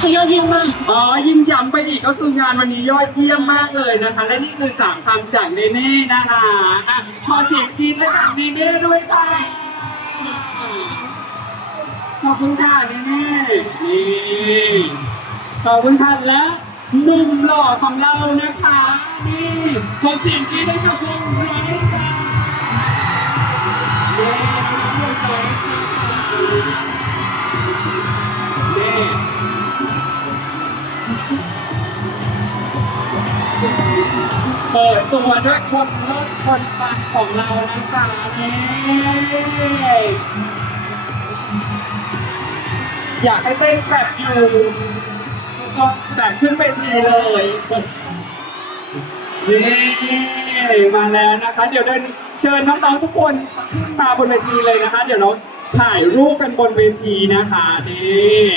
คือยอดเยี่ยมมาก อ๋อยิ่งย้ำไปอีกก็คืองานวันนี้ยอดเยี่ยมมากเลยนะคะ และนี่คือสามคำจากเนเน่นะคะอะขอเสียงกรีดให้กับเนเน่ด้วยค่ะขอบคุณค่ะเนเน่นี่ขอบคุณค่ะและหนุ่มหล่อของเรานะคะ นี่ขอเสียงกรีดให้กับวงเรสค่ะ เปิดตัวด้วยคนเลิศคนปังของเรานะคะนี่อยากให้เต้นแทร็กอยู่ก็แต่ขึ้นไปทีเลยนี่มาแล้วนะคะ เดี๋ยวเดินเชิญน้องๆทุกคนขึ้นมาบนเวทีเลยนะคะ เดี๋ยวเราถ่ายรูปกันบนเวทีนะคะนี่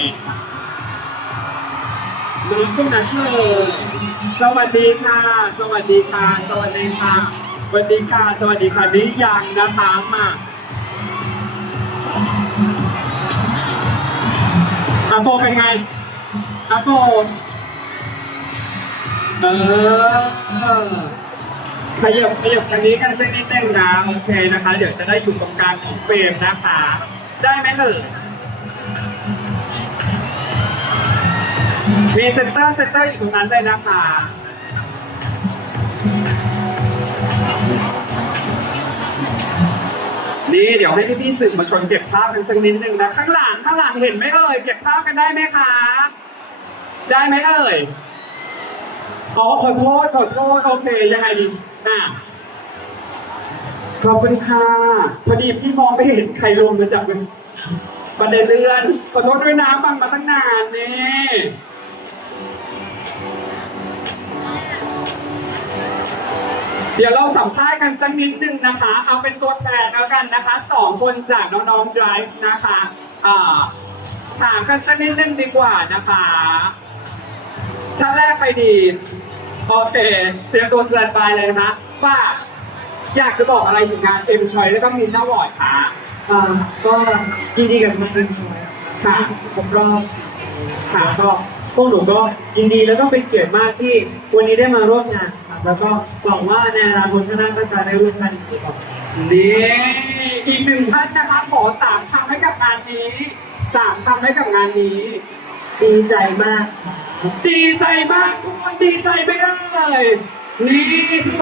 น้องตรงนั้นเลยสวัสดีค่ะ สวัสดีค่ะ สวัสดีค่ะ สวัสดีค่ะ สวัสดีค่ะนี่ยังนะคะมาอาโปเป็นไงอาโปเออขยับขยับคันนี้กันสักนิดนึงนะ โอเคนะคะ เดี๋ยวจะได้อยู่ตรงกลางของเฟรมนะคะ ได้ไหมเอ่ย มีเซ็นเตอร์เซ็นเตอร์อยู่ตรงนั้นเลยนะคะนี่เดี๋ยวให้พี่ๆสื่อมวลชนเก็บภาพกันสักนิดนึงนะ ข้างหลังข้างหลังเห็นไหมเอ่ยเก็บภาพกันได้ไหมคะ ได้ไหมเอ่ยอ๋อขอโทษขอโทษโอเคยังไงดีอะขอบคุณค่ะพอดีพี่มองไม่เห็นใครลงมาจากบันไดเลื่อนขอโทษด้วยนะฟังมาตั้งนานนี่ เดี๋ยวเราสัมภาษณ์กันสักนิดนึงนะคะ เอาเป็นตัวแทนแล้วกันนะคะสองคนจากน้องๆ Drive นะคะอ่าถามกันสักนิดนึงดีกว่านะคะท่านแรกใครดี โอเค เตรียมตัวสแตนบายเลยนะคะว่าอยากจะบอกอะไรถึงงานเอ็มชอยแล้วก็มินน่าวอร์ดค่ะอ่าก็ยินดีกับทางเรนชอยค่ะครบรอบค่ะก็ พวกหนูก็ยินดีแล้วก็เป็นเกียรติมากที่วันนี้ได้มาร่วมงานครับแล้วก็หวังว่าในอนาคตข้างหน้าก็จะได้ร่วมงานอีกต่อไปนี่อีกหนึ่งท่านนะคะ ขอสามคำให้กับงานนี้สามคำให้กับงานนี้ ดีใจมาก ดีใจมากทุกคนดีใจไหมเอ่ยนี่